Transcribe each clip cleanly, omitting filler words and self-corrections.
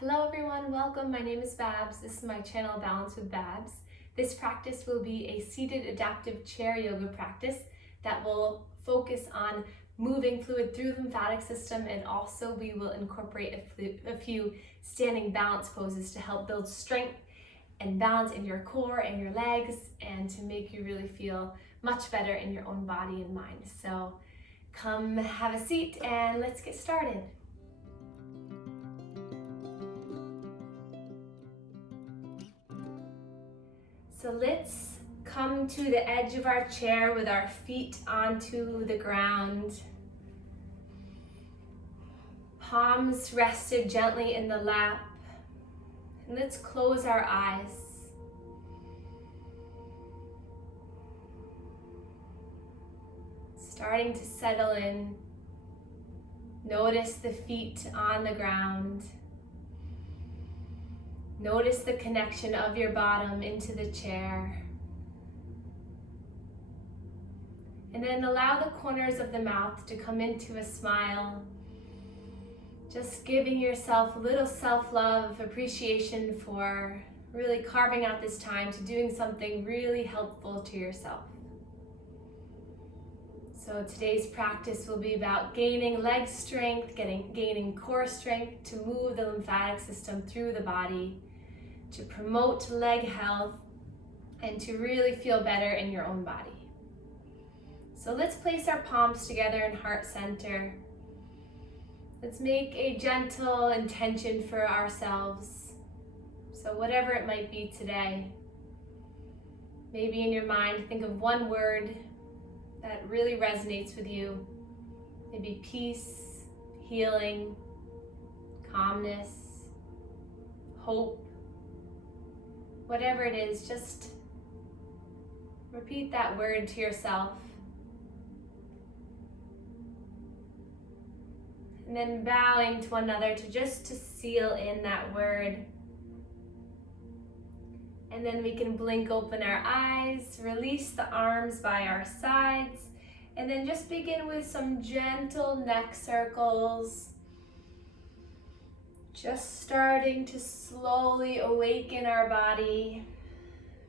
Hello everyone, welcome. My name is Babs. This is my channel Balance with Babs. This practice will be a seated adaptive chair yoga practice that will focus on moving fluid through the lymphatic system, and also we will incorporate a few standing balance poses to help build strength and balance in your core and your legs and to make you really feel much better in your own body and mind. So come have a seat and let's get started. So let's come to the edge of our chair with our feet onto the ground. Palms rested gently in the lap. And let's close our eyes. Starting to settle in. Notice the feet on the ground. Notice the connection of your bottom into the chair. And then allow the corners of the mouth to come into a smile. Just giving yourself a little self-love, appreciation for really carving out this time to doing something really helpful to yourself. So today's practice will be about gaining leg strength, gaining core strength to move the lymphatic system through the body, to promote leg health, and to really feel better in your own body. So let's place our palms together in heart center. Let's make a gentle intention for ourselves. So whatever it might be today, maybe in your mind, think of one word that really resonates with you. Maybe peace, healing, calmness, hope. Whatever it is, just repeat that word to yourself. And then bowing to one another to seal in that word. And then we can blink open our eyes, release the arms by our sides, and then just begin with some gentle neck circles. Just starting to slowly awaken our body.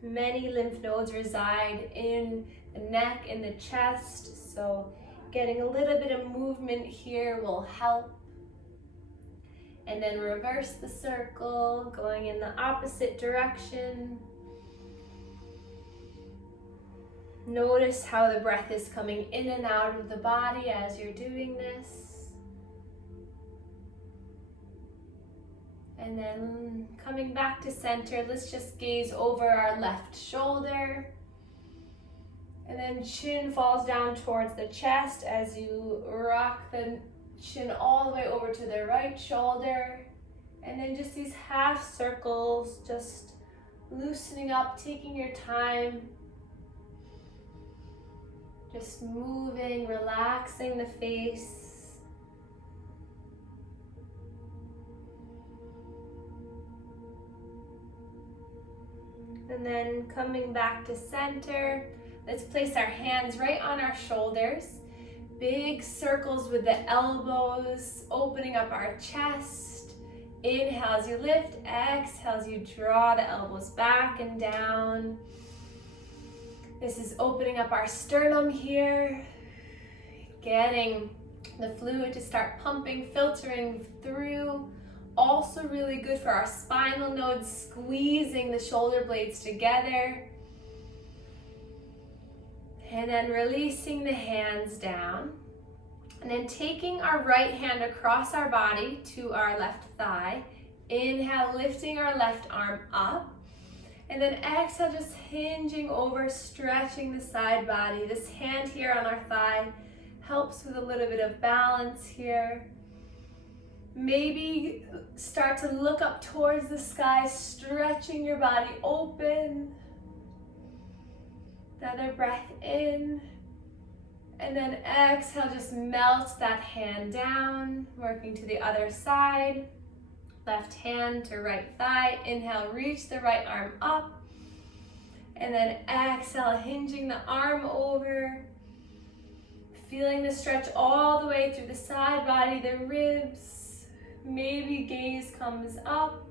Many lymph nodes reside in the neck and the chest, so getting a little bit of movement here will help. And then reverse the circle, going in the opposite direction. Notice how the breath is coming in and out of the body as you're doing this. And then coming back to center, let's just gaze over our left shoulder. And then chin falls down towards the chest as you rock the chin all the way over to the right shoulder. And then just these half circles, just loosening up, taking your time. Just moving, relaxing the face. And then coming back to center, let's place our hands right on our shoulders. Big circles with the elbows, opening up our chest. Inhale as you lift, exhale as you draw the elbows back and down. This is opening up our sternum here, getting the fluid to start pumping, filtering through. Also really good for our spinal nodes, squeezing the shoulder blades together. And then releasing the hands down. And then taking our right hand across our body to our left thigh. Inhale, lifting our left arm up. And then exhale, just hinging over, stretching the side body. This hand here on our thigh helps with a little bit of balance here. Maybe start to look up towards the sky, stretching your body open. Another breath in. And then exhale, just melt that hand down, working to the other side. Left hand to right thigh. Inhale, reach the right arm up. And then exhale, hinging the arm over. Feeling the stretch all the way through the side body, the ribs. Maybe gaze comes up.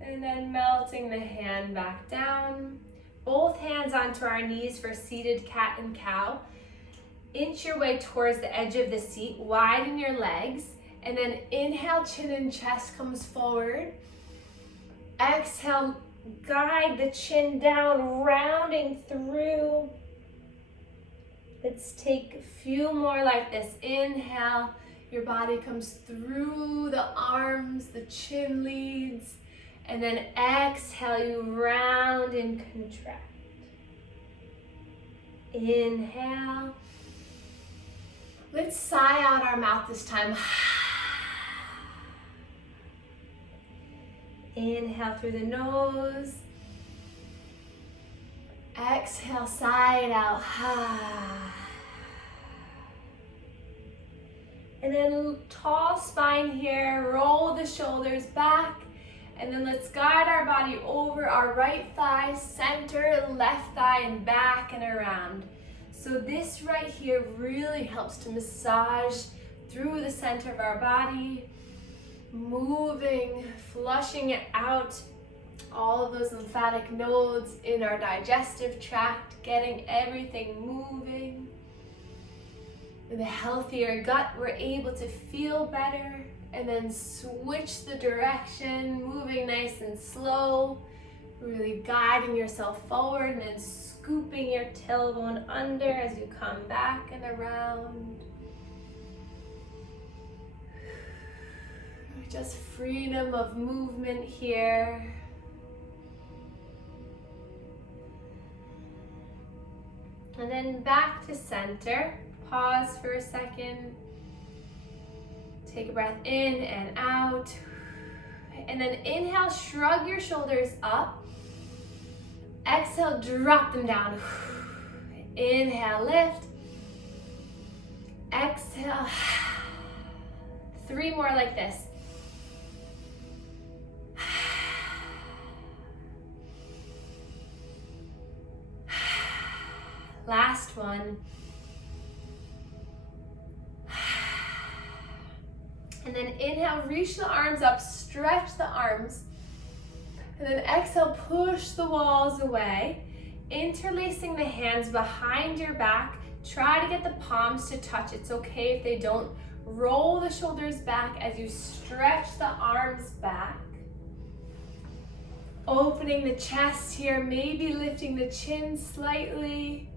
And then melting the hand back down. Both hands onto our knees for seated cat and cow. Inch your way towards the edge of the seat, widen your legs, and then inhale, chin and chest comes forward. Exhale, guide the chin down, rounding through. Let's take a few more like this. Inhale, your body comes through the arms, the chin leads, and then exhale, you round and contract. Inhale. Let's sigh out our mouth this time. Inhale through the nose. Exhale, sigh it out. And then tall spine here, roll the shoulders back. And then let's guide our body over our right thigh, center, left thigh, and back and around. So this right here really helps to massage through the center of our body, moving, flushing it out, all of those lymphatic nodes in our digestive tract, getting everything moving. With a healthier gut, we're able to feel better, and then switch the direction, moving nice and slow, really guiding yourself forward, and then scooping your tailbone under as you come back and around. Just freedom of movement here. And then back to center. Pause for a second. Take a breath in and out. And then inhale, shrug your shoulders up. Exhale, drop them down. Inhale, lift. Exhale. 3 more like this. Last one. And then inhale, reach the arms up, stretch the arms. And then exhale, push the walls away. Interlacing the hands behind your back. Try to get the palms to touch. It's okay if they don't. Roll the shoulders back as you stretch the arms back. Opening the chest here, maybe lifting the chin slightly.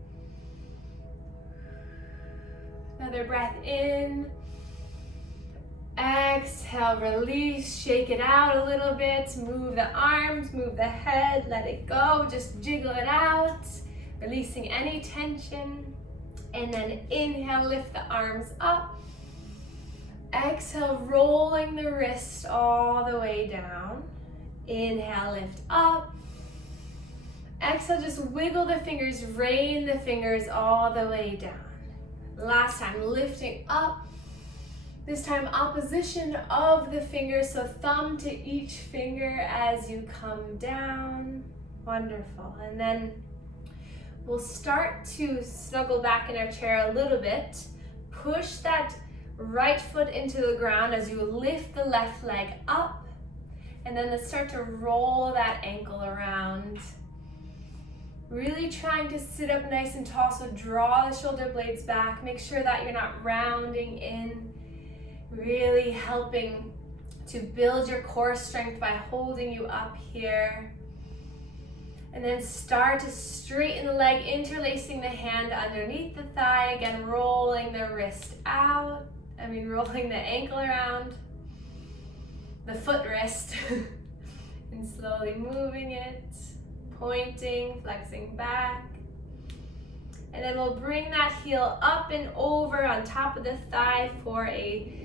Another breath in. Exhale, release, shake it out a little bit. Move the arms, move the head, let it go. Just jiggle it out, releasing any tension. And then inhale, lift the arms up. Exhale, rolling the wrist all the way down. Inhale, lift up. Exhale, just wiggle the fingers, rain the fingers all the way down. Last time, lifting up. This time, opposition of the fingers, so thumb to each finger as you come down. Wonderful. And then we'll start to snuggle back in our chair a little bit. Push that right foot into the ground as you lift the left leg up. And then let's start to roll that ankle around. Really trying to sit up nice and tall, so draw the shoulder blades back. Make sure that you're not rounding in. Really helping to build your core strength by holding you up here. And then start to straighten the leg, interlacing the hand underneath the thigh. Again, rolling the wrist out. Rolling the ankle around. The foot wrist. And slowly moving it. Pointing, flexing back. And then we'll bring that heel up and over on top of the thigh for a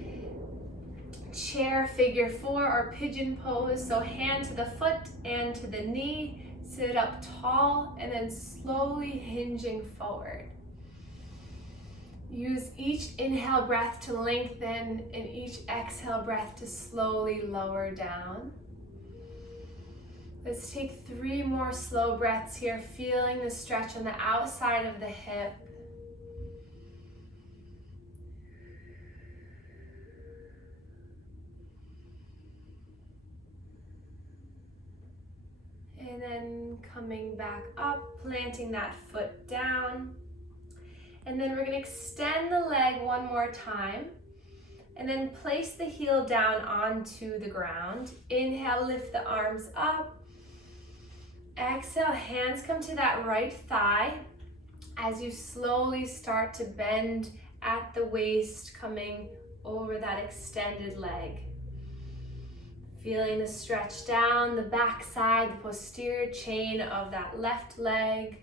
chair figure 4 or pigeon pose. So hand to the foot and to the knee. Sit up tall and then slowly hinging forward. Use each inhale breath to lengthen and each exhale breath to slowly lower down. Let's take 3 more slow breaths here, feeling the stretch on the outside of the hip. And then coming back up, planting that foot down. And then we're going to extend the leg one more time. And then place the heel down onto the ground. Inhale, lift the arms up. Exhale, hands come to that right thigh as you slowly start to bend at the waist, coming over that extended leg. Feeling the stretch down the back side, the posterior chain of that left leg.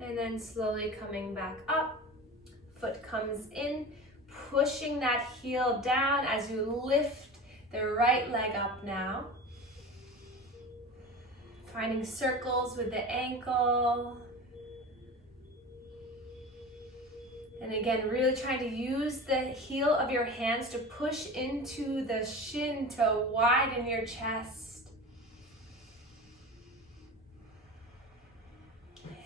And then slowly coming back up, foot comes in, pushing that heel down as you lift the right leg up now. Finding circles with the ankle. And again, really trying to use the heel of your hands to push into the shin to widen your chest.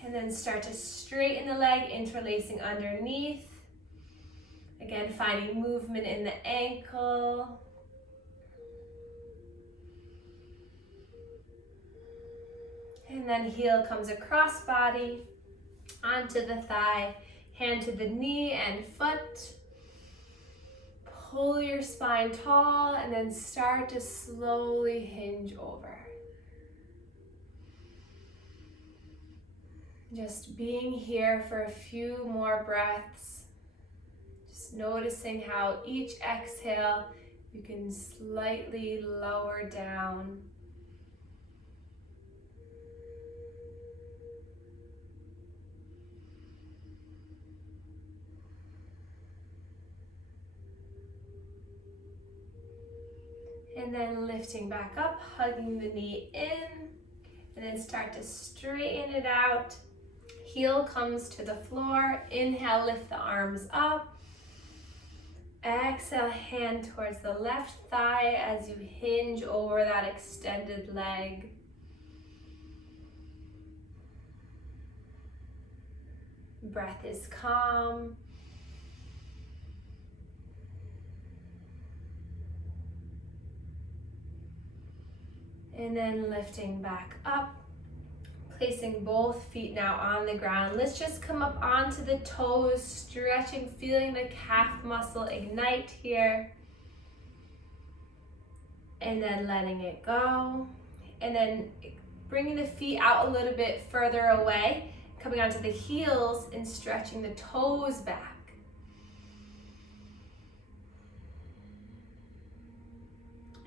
And then start to straighten the leg, interlacing underneath. Again, finding movement in the ankle. And then heel comes across body, onto the thigh, hand to the knee and foot. Pull your spine tall and then start to slowly hinge over. Just being here for a few more breaths. Just noticing how each exhale you can slightly lower down. And then lifting back up, hugging the knee in, and then start to straighten it out. Heel comes to the floor. Inhale, lift the arms up. Exhale, hand towards the left thigh as you hinge over that extended leg. Breath is calm. And then lifting back up, placing both feet now on the ground. Let's just come up onto the toes, stretching, feeling the calf muscle ignite here. And then letting it go. And then bringing the feet out a little bit further away, coming onto the heels and stretching the toes back.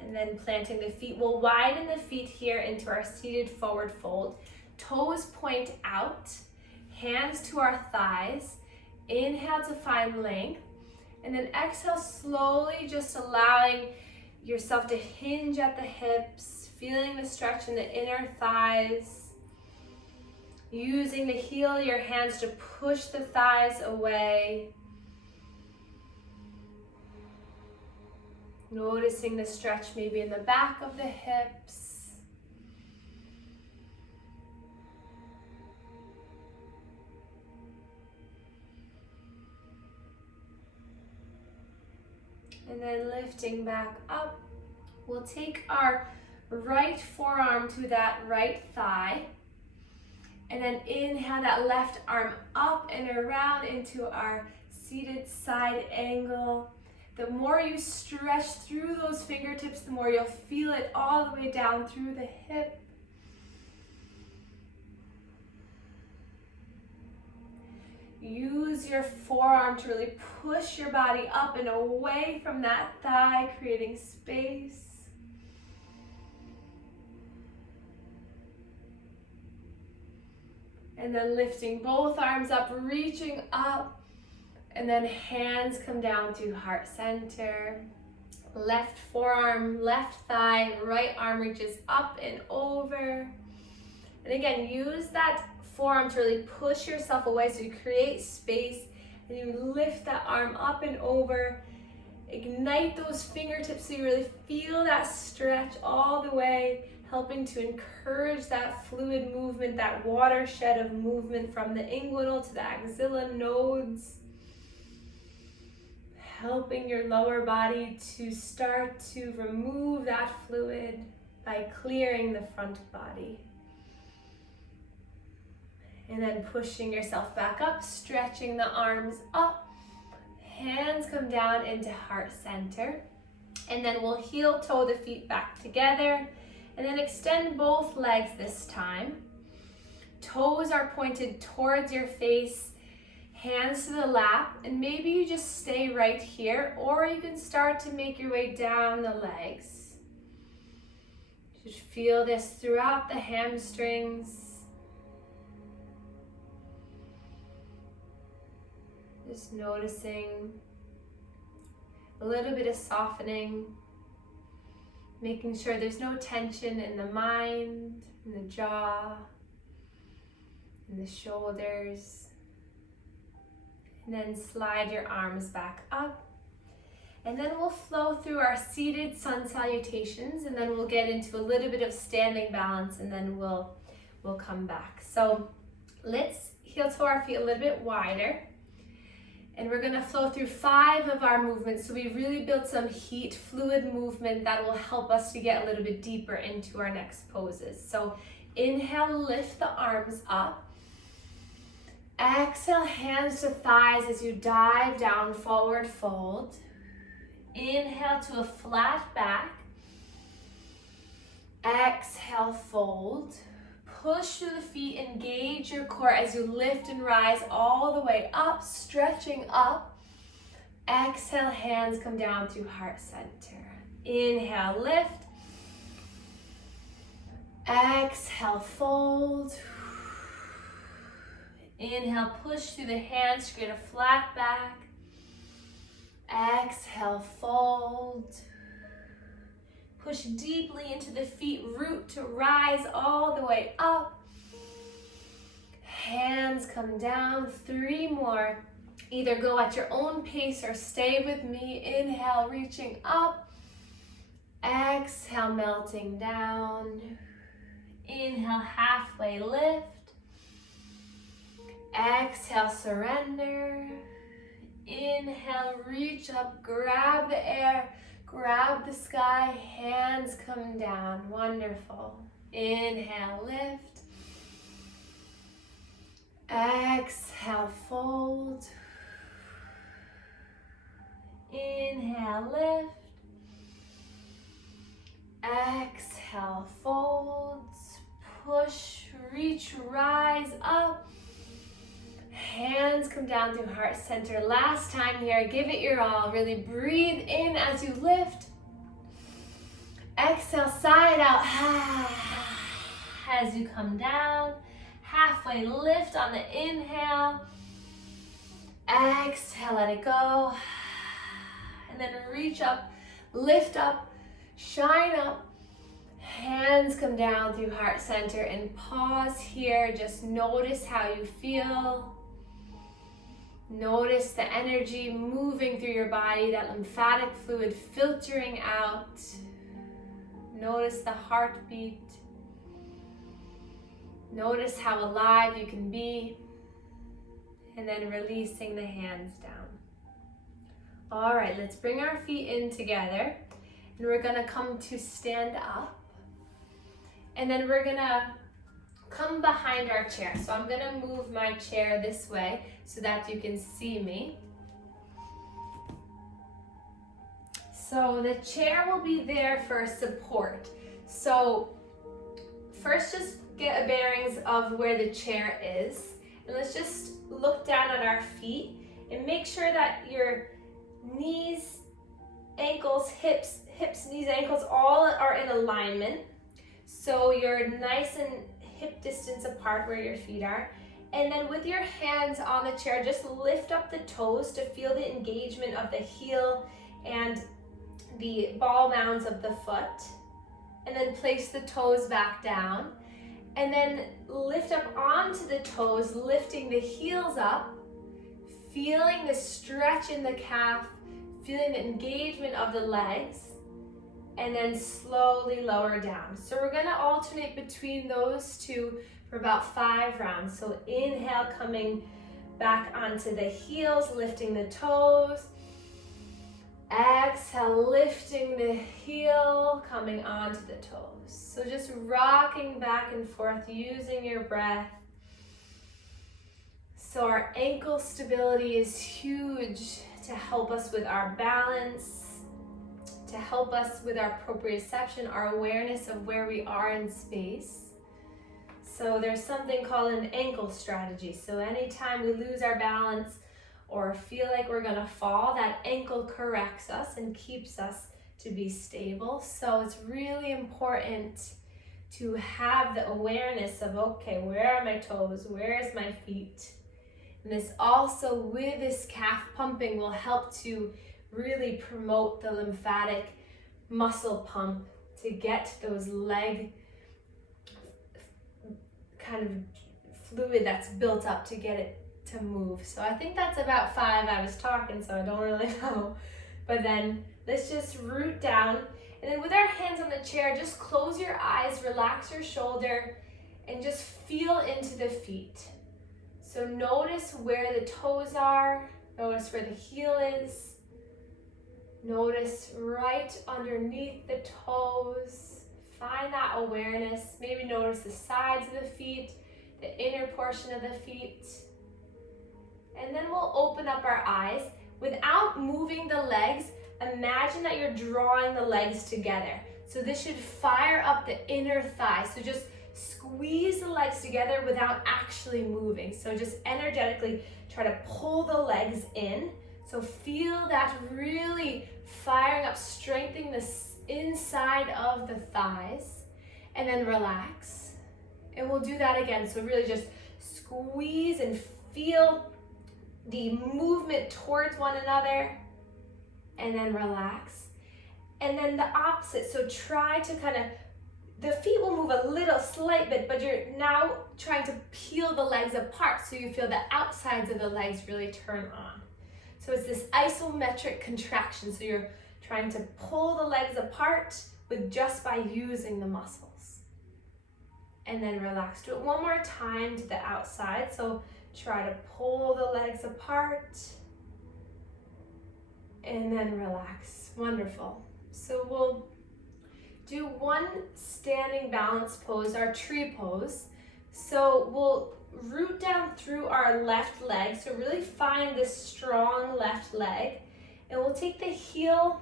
And then planting the feet. We'll widen the feet here into our seated forward fold. Toes point out, hands to our thighs. Inhale to find length. And then exhale, slowly just allowing yourself to hinge at the hips, feeling the stretch in the inner thighs. Using the heel of your hands to push the thighs away. Noticing the stretch maybe in the back of the hips. And then lifting back up, we'll take our right forearm to that right thigh. And then inhale that left arm up and around into our seated side angle. The more you stretch through those fingertips, the more you'll feel it all the way down through the hip. Use your forearm to really push your body up and away from that thigh, creating space. And then lifting both arms up, reaching up. And then hands come down to heart center. Left forearm, left thigh, right arm reaches up and over. And again, use that forearm to really push yourself away so you create space and you lift that arm up and over. Ignite those fingertips so you really feel that stretch all the way, helping to encourage that fluid movement, that watershed of movement from the inguinal to the axilla nodes. helping your lower body to start to remove that fluid by clearing the front body. And then pushing yourself back up, stretching the arms up. Hands come down into heart center. And then we'll heel toe the feet back together. And then extend both legs this time. Toes are pointed towards your face. Hands to the lap. And maybe you just stay right here, or you can start to make your way down the legs. Just feel this throughout the hamstrings. Just noticing a little bit of softening, making sure there's no tension in the mind, in the jaw, in the shoulders. And then slide your arms back up. And then we'll flow through our seated Sun Salutations, and then we'll get into a little bit of standing balance, and then we'll come back. So let's heel toe our feet a little bit wider. And we're gonna flow through 5 of our movements. So we really built some heat, fluid movement that will help us to get a little bit deeper into our next poses. So inhale, lift the arms up. Exhale, hands to thighs as you dive down, forward fold. Inhale to a flat back. Exhale, fold. Push through the feet, engage your core as you lift and rise all the way up, stretching up. Exhale, hands come down through heart center. Inhale, lift. Exhale, fold. Inhale, push through the hands to create a flat back. Exhale, fold. Push deeply into the feet, root to rise all the way up. Hands come down, 3 more. Either go at your own pace or stay with me. Inhale, reaching up. Exhale, melting down. Inhale, halfway lift. Exhale, surrender. Inhale, reach up, grab the air. Grab the sky, hands come down. Wonderful. Inhale, lift. Exhale, fold. Inhale, lift. Exhale, fold. Push, reach, rise up. Hands come down through heart center. Last time here, give it your all. Really breathe in as you lift. Exhale, side out. As you come down. Halfway lift on the inhale. Exhale, let it go. And then reach up, lift up, shine up. Hands come down through heart center and pause here. Just notice how you feel. Notice the energy moving through your body, that lymphatic fluid filtering out. Notice the heartbeat. Notice how alive you can be. And then releasing the hands down. All right, let's bring our feet in together. And we're gonna come to stand up. And then we're gonna come behind our chair. So I'm gonna move my chair this way so that you can see me. So the chair will be there for support. So first just get a bearings of where the chair is. And let's just look down at our feet and make sure that your knees, ankles, hips, knees, ankles, all are in alignment. So you're nice and hip distance apart where your feet are. And then with your hands on the chair, just lift up the toes to feel the engagement of the heel and the ball mounds of the foot. And then place the toes back down. And then lift up onto the toes, lifting the heels up, feeling the stretch in the calf, feeling the engagement of the legs. And then slowly lower down. So we're gonna alternate between those two for about 5 rounds. So inhale, coming back onto the heels, lifting the toes. Exhale, lifting the heel, coming onto the toes. So just rocking back and forth, using your breath. So our ankle stability is huge to help us with our balance, to help us with our proprioception, our awareness of where we are in space. So there's something called an ankle strategy. So anytime we lose our balance or feel like we're gonna fall, that ankle corrects us and keeps us to be stable. So it's really important to have the awareness of, okay, where are my toes? Where's my feet? And this also, with this calf pumping, will help to really promote the lymphatic muscle pump to get those leg kind of fluid that's built up to get it to move. So I think that's about 5. I was talking, so I don't really know. But then let's just root down. And then with our hands on the chair, just close your eyes, relax your shoulder, and just feel into the feet. So notice where the toes are, notice where the heel is, notice right underneath the toes, find that awareness, maybe notice the sides of the feet, the inner portion of the feet. And then we'll open up our eyes. Without moving the legs, imagine that you're drawing the legs together. So this should fire up the inner thigh. So just squeeze the legs together without actually moving. So just energetically try to pull the legs in. So feel that really firing up, strengthening the inside of the thighs, and then relax. And we'll do that again. So really just squeeze and feel the movement towards one another, and then relax. And then the opposite. So try to kind of, the feet will move a little slight bit, but you're now trying to peel the legs apart so you feel the outsides of the legs really turn on. So it's this isometric contraction. So you're trying to pull the legs apart with just by using the muscles. And then relax. Do it one more time to the outside. So try to pull the legs apart and then relax. Wonderful. So we'll do one standing balance pose, our tree pose. So we'll root down through our left leg. So really find this strong left leg. And we'll take the heel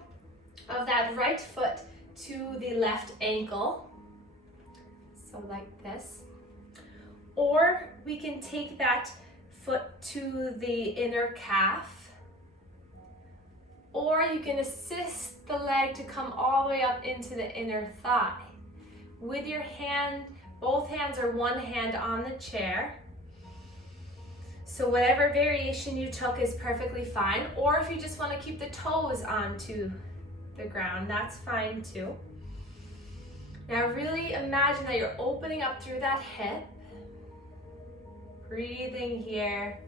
of that right foot to the left ankle. So like this. Or we can take that foot to the inner calf. Or you can assist the leg to come all the way up into the inner thigh. With your hand, both hands are one hand on the chair. So whatever variation you took is perfectly fine. Or if you just want to keep the toes onto the ground, that's fine too. Now really imagine that you're opening up through that hip. Breathing here.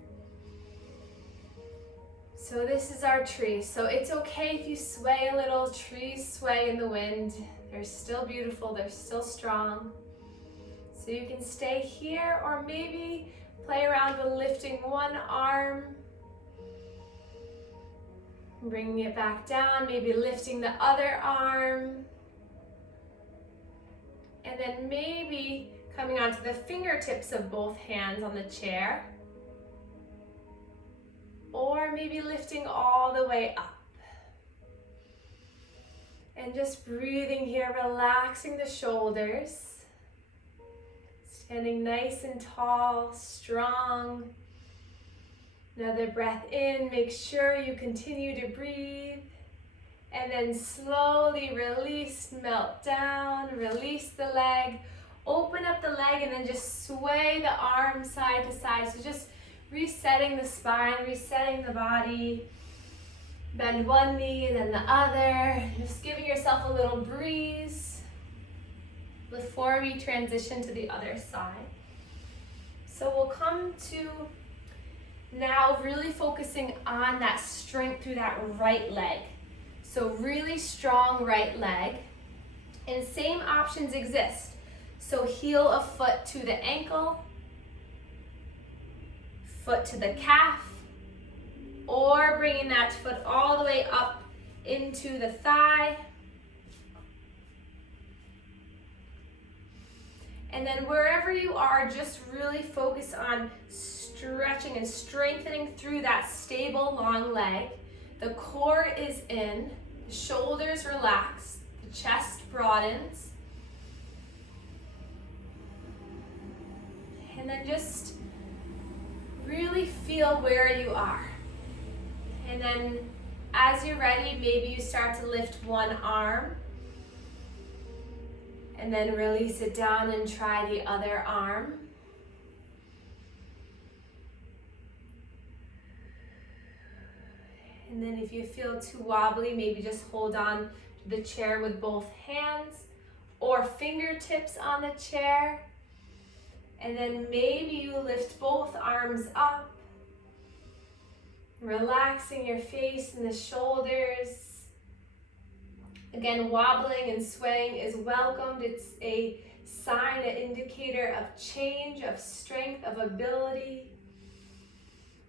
So this is our tree. So it's okay if you sway a little. Trees sway in the wind. They're still beautiful. They're still strong. So you can stay here, or maybe play around with lifting one arm, bringing it back down, maybe lifting the other arm, and then maybe coming onto the fingertips of both hands on the chair, or maybe lifting all the way up. And just breathing here, relaxing the shoulders. Standing nice and tall, strong. Another breath in, make sure you continue to breathe. And then slowly release, melt down, release the leg. Open up the leg and then just sway the arm side to side. So just resetting the spine, resetting the body. Bend one knee and then the other. Just giving yourself a little breeze before we transition to the other side. So we'll come to now really focusing on that strength through that right leg. So really strong right leg. And same options exist. So heel of foot to the ankle, foot to the calf, or bringing that foot all the way up into the thigh. And then wherever you are, just really focus on stretching and strengthening through that stable long leg. The core is in, the shoulders relax, the chest broadens. And then just really feel where you are. And then as you're ready, maybe you start to lift one arm. And then release it down and try the other arm. And then if you feel too wobbly, maybe just hold on to the chair with both hands or fingertips on the chair. And then maybe you lift both arms up, relaxing your face and the shoulders. Again, wobbling and swaying is welcomed. It's a sign, an indicator of change, of strength, of ability.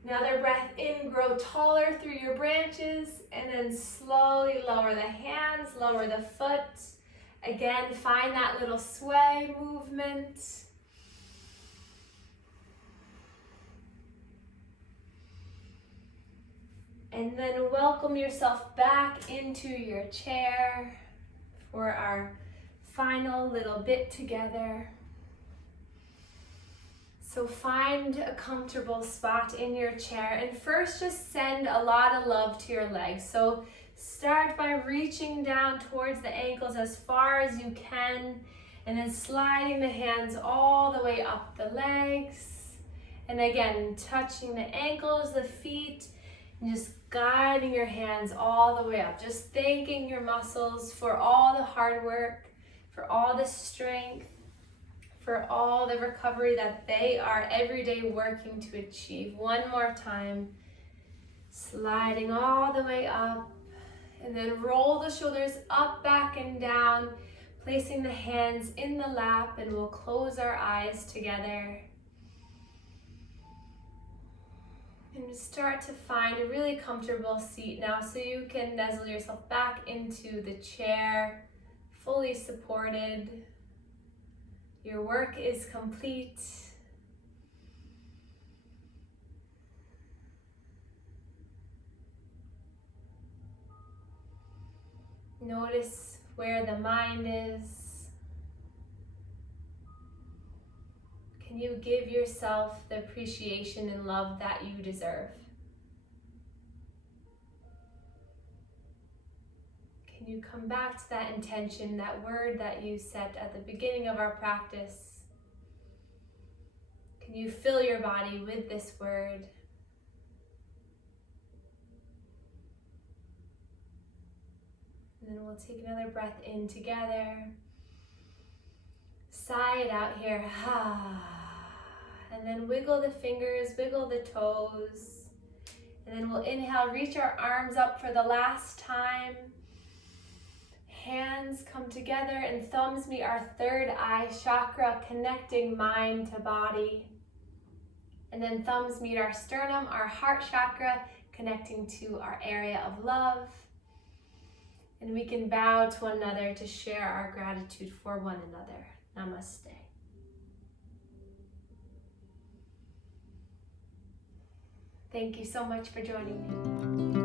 Another breath in, grow taller through your branches, and then slowly lower the hands, lower the foot. Again, find that little sway movement. And then welcome yourself back into your chair for our final little bit together. So find a comfortable spot in your chair and first just send a lot of love to your legs. So start by reaching down towards the ankles as far as you can and then sliding the hands all the way up the legs. And again, touching the ankles, the feet, and just guiding your hands all the way up. Just thanking your muscles for all the hard work, for all the strength, for all the recovery that they are every day working to achieve. One more time. Sliding all the way up. And then roll the shoulders up, back, and down. Placing the hands in the lap, and we'll close our eyes together. And start to find a really comfortable seat now so you can nuzzle yourself back into the chair, fully supported. Your work is complete. Notice where the mind is. Can you give yourself the appreciation and love that you deserve? Can you come back to that intention, that word that you set at the beginning of our practice? Can you fill your body with this word? And then we'll take another breath in together. Sigh it out here. And then wiggle the fingers, wiggle the toes. And then we'll inhale, reach our arms up for the last time. Hands come together and thumbs meet our third eye chakra, connecting mind to body. And then thumbs meet our sternum, our heart chakra, connecting to our area of love. And we can bow to one another to share our gratitude for one another. Namaste. Thank you so much for joining me.